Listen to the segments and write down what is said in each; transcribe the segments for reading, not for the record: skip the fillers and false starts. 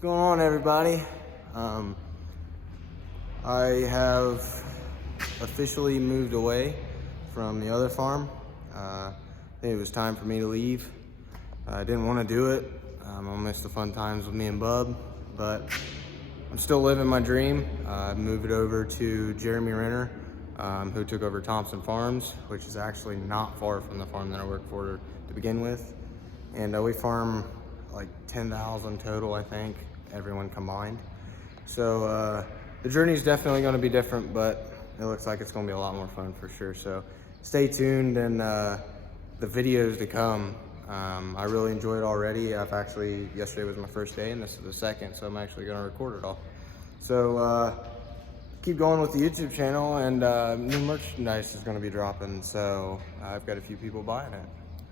What's going on, everybody? I have officially moved away from the other farm. I think it was time for me to leave. I didn't want to do it. I'll miss the fun times with me and Bub, but I'm still living my dream. I moved it over to Jeremy Renner, who took over Thompson Farms, which is actually not far from the farm that I worked for to begin with. And we farm like 10,000 total, I think, everyone combined. So the journey is definitely going to be different, but it looks like it's going to be a lot more fun for sure. So stay tuned, and the videos to come. I really enjoyed it already. Yesterday was my first day and this is the second, so I'm actually going to record it all. So keep going with the YouTube channel, and new merchandise is going to be dropping, so I've got a few people buying it.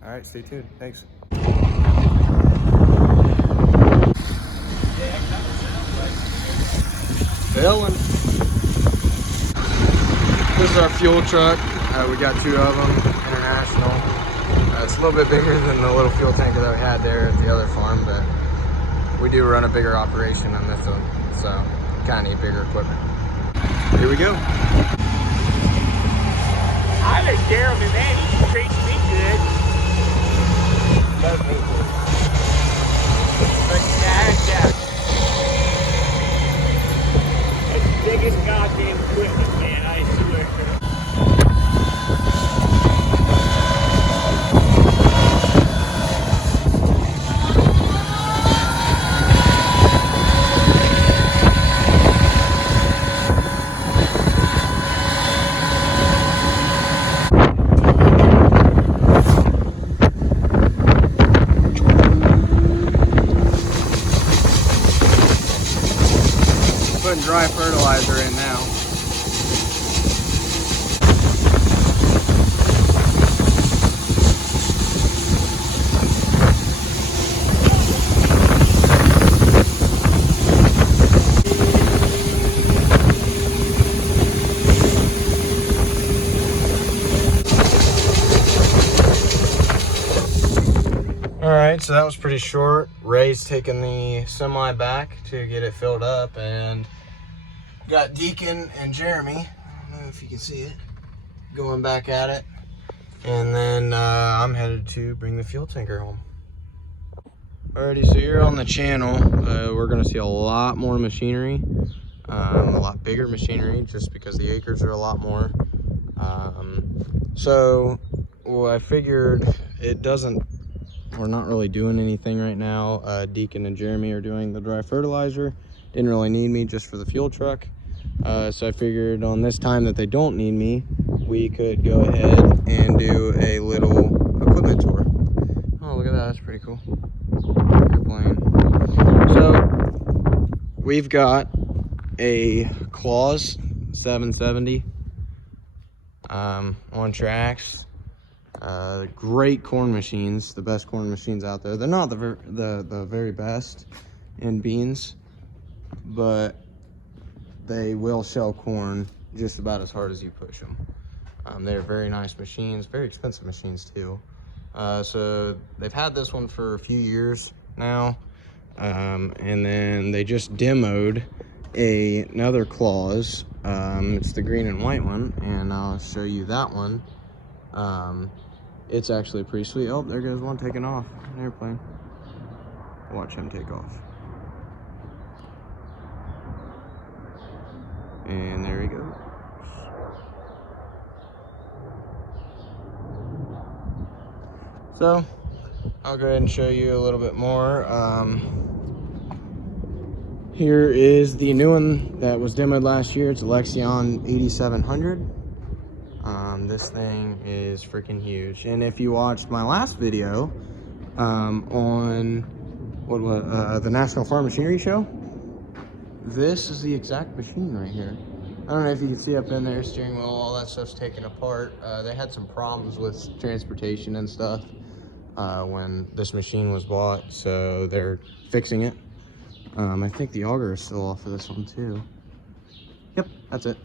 All right, stay tuned. Thanks. Filling. This is our fuel truck. We got two of them, International. It's a little bit bigger than the little fuel tanker that we had there at the other farm, but we do run a bigger operation on this one, so kind of need bigger equipment. Here we go. I like Jeremy, man. He treats me good. Does me good. But yeah. That's the biggest goddamn equipment, man. I swear. Putting dry fertilizer in now. All right, so that was pretty short. Ray's taking the semi back to get it filled up, and got Deacon and Jeremy, I don't know if you can see it, going back at it. And then I'm headed to bring the fuel tanker home. Alrighty, so you're on the channel. We're gonna see a lot more machinery, a lot bigger machinery, just because the acres are a lot more. I figured we're not really doing anything right now. Deacon and Jeremy are doing the dry fertilizer. Didn't really need me, just for the fuel truck. So I figured on this time that they don't need me, we could go ahead and do a little equipment tour. Oh, look at that, that's pretty cool. Airplane. So we've got a Claus 770 on tracks. Great corn machines, the best corn machines out there. They're not the very best in beans, but they will shell corn just about as hard as you push them. They're very nice machines, very expensive machines too. So they've had this one for a few years now, and then they just demoed another Claus. It's the green and white one, and I'll show you that one. It's actually pretty sweet. Oh, there goes one taking off, an airplane. Watch him take off. And there he goes. So I'll go ahead and show you a little bit more. Here is the new one that was demoed last year. It's a Lexion 8700. This thing is freaking huge. And if you watched my last video on the National Farm Machinery Show, this is the exact machine right here. I don't know if you can see up in there, steering wheel, all that stuff's taken apart. They had some problems with transportation and stuff when this machine was bought, so they're fixing it. I think the auger is still off of this one too. Yep, that's it.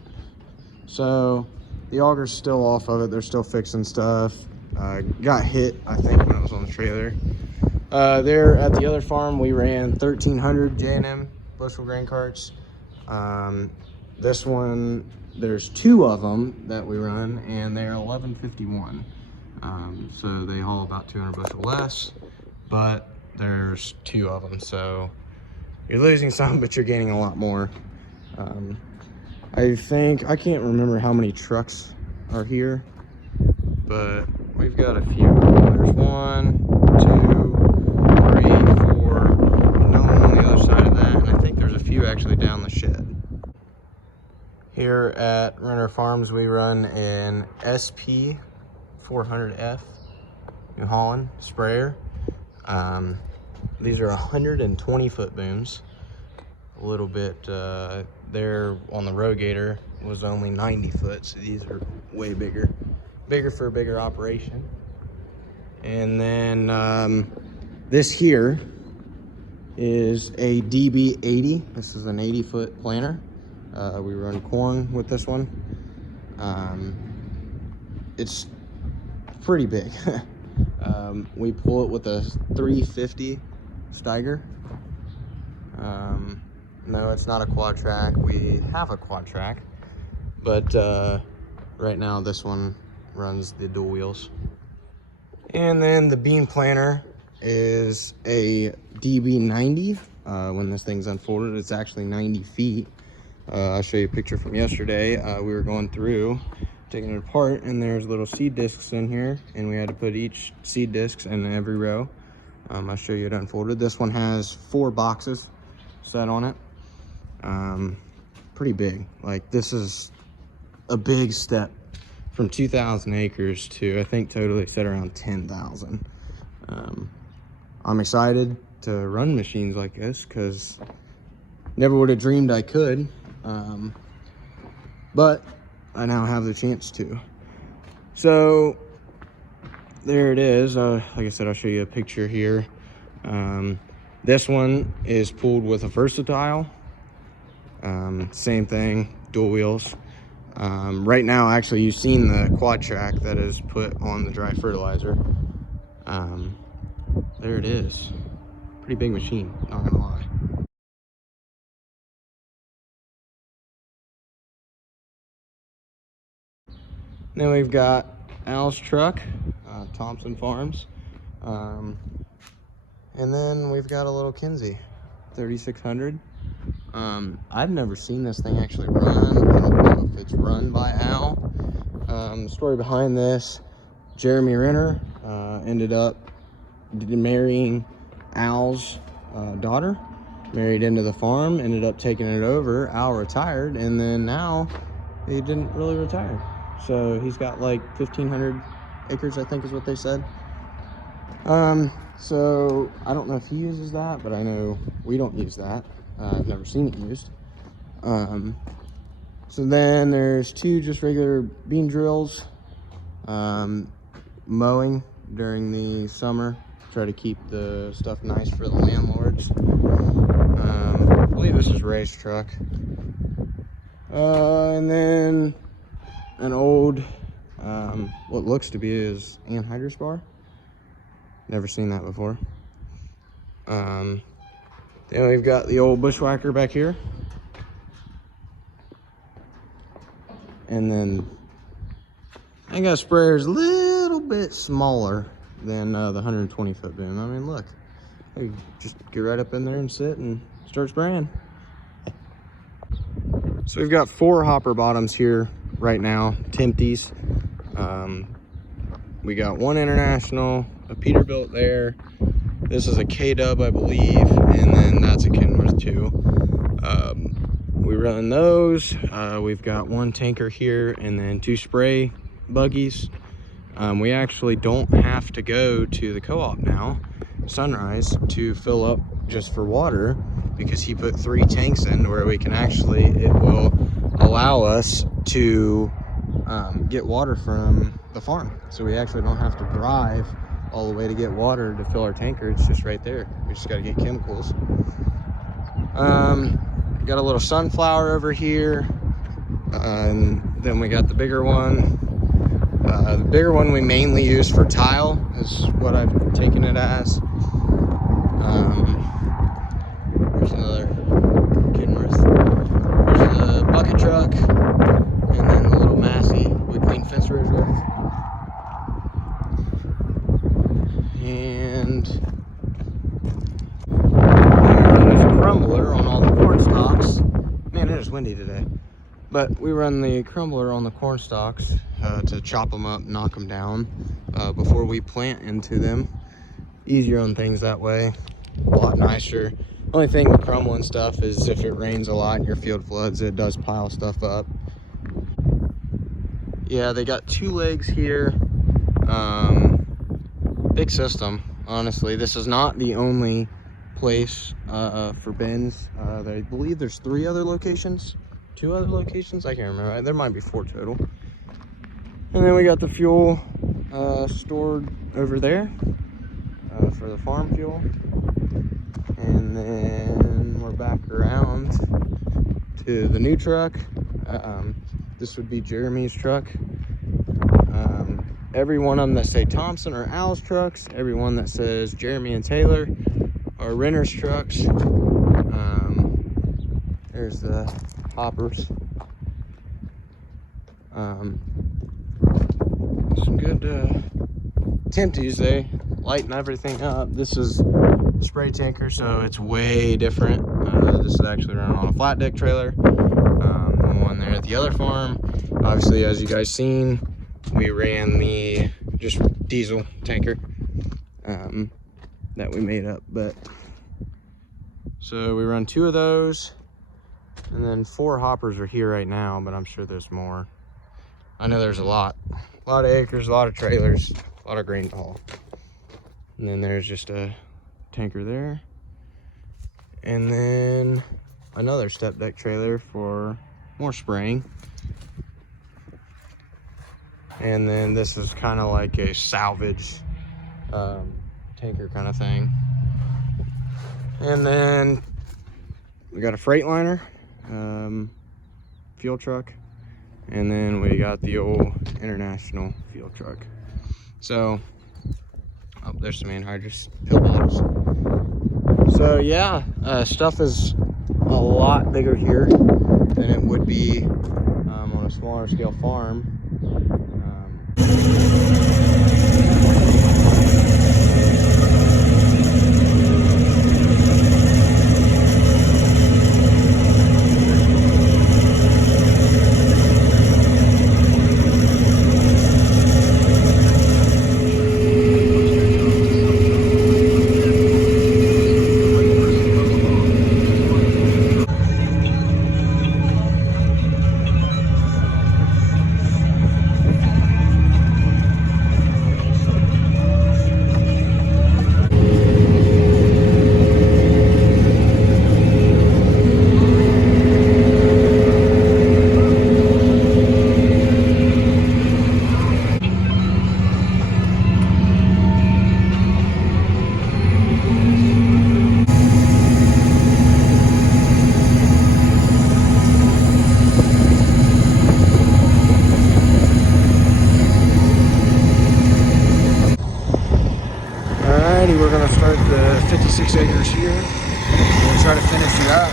So the auger's still off of it. They're still fixing stuff. Got hit, I think, when it was on the trailer. There at the other farm, we ran 1,300 J&M bushel grain carts. This one, there's 2 of them that we run, and they're 1151. So they haul about 200 bushel less, but there's 2 of them. So you're losing some, but you're gaining a lot more. I can't remember how many trucks are here, but we've got a few. There's 1, 2, 3, 4, another one on the other side of that, and I think there's a few actually down the shed. Here at Renner Farms, we run an SP 400F New Holland sprayer. These are 120 foot booms. A little bit, there on the Rogator was only 90 foot, so these are way bigger for a bigger operation. And then this here is a DB80. This is an 80 foot planter. We run corn with this one. It's pretty big. We pull it with a 350 Steiger. No, it's not a quad track. We have a quad track, but right now this one runs the dual wheels. And then the bean planter is a DB90. When this thing's unfolded, it's actually 90 feet. I'll show you a picture from yesterday. We were going through, taking it apart, and there's little seed discs in here, and we had to put each seed discs in every row. I'll show you it unfolded. This one has 4 boxes set on it. Pretty big. Like, this is a big step from 2,000 acres to, I think, totally set around 10,000. I'm excited to run machines like this because never would have dreamed I could, but I now have the chance to. So there it is. Like I said, I'll show you a picture here. This one is pulled with a Versatile. Same thing, dual wheels. Right now, actually, you've seen the quad track that is put on the dry fertilizer. There it is. Pretty big machine, not gonna lie. Then we've got Al's truck, Thompson Farms. And then we've got a little Kinsey, 3600. I've never seen this thing actually run. I don't know if it's run by Al. The story behind this, Jeremy Renner ended up marrying Al's daughter, married into the farm, ended up taking it over. Al retired, and then now he didn't really retire. So he's got like 1,500 acres, I think is what they said. So I don't know if he uses that, but I know we don't use that. I've never seen it used. So then there's 2 just regular bean drills, mowing during the summer, try to keep the stuff nice for the landlords. I believe this is Ray's truck. And then an old, what looks to be his anhydrous bar. Never seen that before. Then we've got the old bushwhacker back here. And then I got sprayers a little bit smaller than the 120 foot boom. I mean, look, I just get right up in there and sit and start spraying. So we've got 4 hopper bottoms here right now, Timties. We got 1 International, a Peterbilt there. This is a K-Dub, I believe, and then that's a Kenworth too. We run those. We've got 1 tanker here and then 2 spray buggies. We actually don't have to go to the co-op now, Sunrise, to fill up just for water, because he put 3 tanks in where we can actually, it will allow us to get water from the farm. So we actually don't have to drive all the way to get water to fill our tanker. It's just right there. We just got to get chemicals. Got a little sunflower over here, and then we got the bigger one. The bigger one we mainly use for tile, is what I've taken it as. There's another Kenworth. There's the bucket truck, and then the little Massey we clean fence rows with. And there's a crumbler on all the corn stalks. Man, it is windy today. But we run the crumbler on the corn stalks to chop them up, knock them down before we plant into them. Easier on things that way, a lot nicer. Only thing with crumbling stuff is if it rains a lot and your field floods, it does pile stuff up. Yeah, they got 2 legs here. Big system, honestly. This is not the only place for bins. I believe there's 3 other locations. 2 other locations? I can't remember. There might be 4 total. And then we got the fuel stored over there for the farm fuel. And then we're back around to the new truck. This would be Jeremy's truck. Every one of them that say Thompson or Al's trucks. Every one that says Jeremy and Taylor are Renner's trucks. There's the hoppers. Some good empties. They lighten everything up. This is a spray tanker, so it's way different. This is actually running on a flat deck trailer. The one there at the other farm, obviously, as you guys seen, we ran the just diesel tanker that we made up. But so we run 2 of those, and then 4 hoppers are here right now, but I'm sure there's more. I know there's a lot of acres, a lot of trailers, a lot of grain to haul. And then there's just a tanker there, and then another step deck trailer for more spraying. And then this is kind of like a salvage tanker kind of thing. And then we got a Freightliner fuel truck, and then we got the old International fuel truck. So oh, there's some anhydrous pill bottles. So yeah, stuff is a lot bigger here than it would be on a smaller scale farm. We're gonna start the 56 acres here and try to finish it out.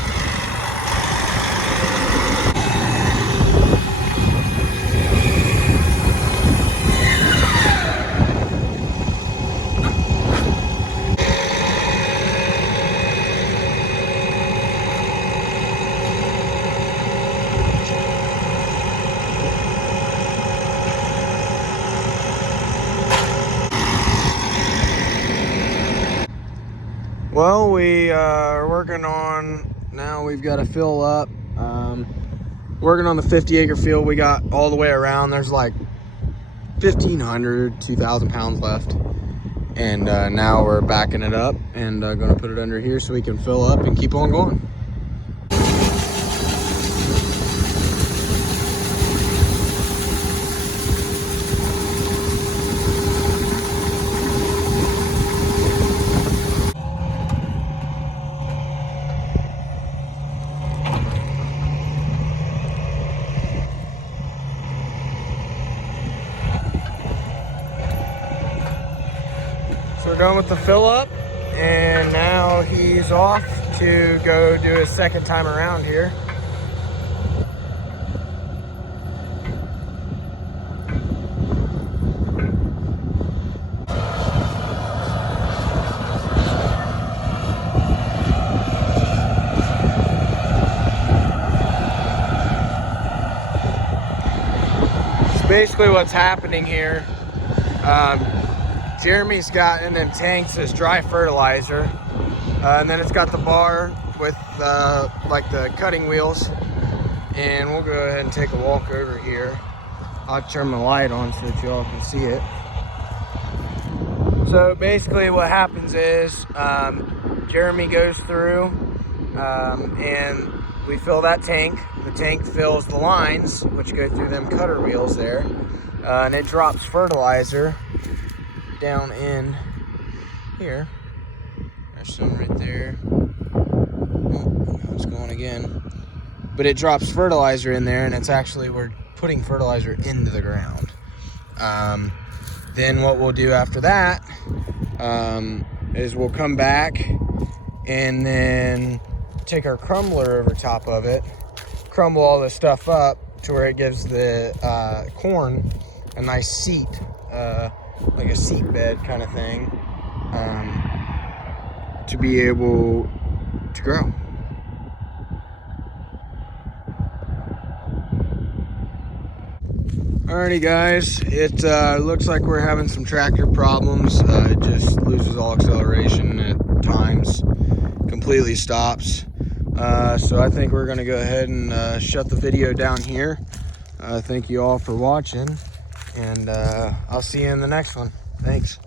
Well, we are working on, now we've got to fill up, working on the 50-acre field. We got all the way around, there's like 1,500, 2,000 pounds left. And now we're backing it up and gonna put it under here so we can fill up and keep on going. So we're done with the fill up, and now now he's off to go do his second time around here. Basically what's happening here, Jeremy's got in them tanks as dry fertilizer, and then it's got the bar with like the cutting wheels, and we'll go ahead and take a walk over here. I'll turn my light on so that you all can see it. So basically what happens is Jeremy goes through and we fill that tank. The tank fills the lines, which go through them cutter wheels there, and it drops fertilizer down in here. There's some right there. Oh, it's going again. But it drops fertilizer in there, and it's actually, we're putting fertilizer into the ground. Then what we'll do after that is we'll come back and then take our crumbler over top of it, crumble all this stuff up to where it gives the corn a nice seat, like a seat bed kind of thing, to be able to grow. Alrighty guys, it looks like we're having some tractor problems. It just loses all acceleration at times, completely stops. So I think we're gonna go ahead and shut the video down here. Thank you all for watching, and I'll see you in the next one. Thanks.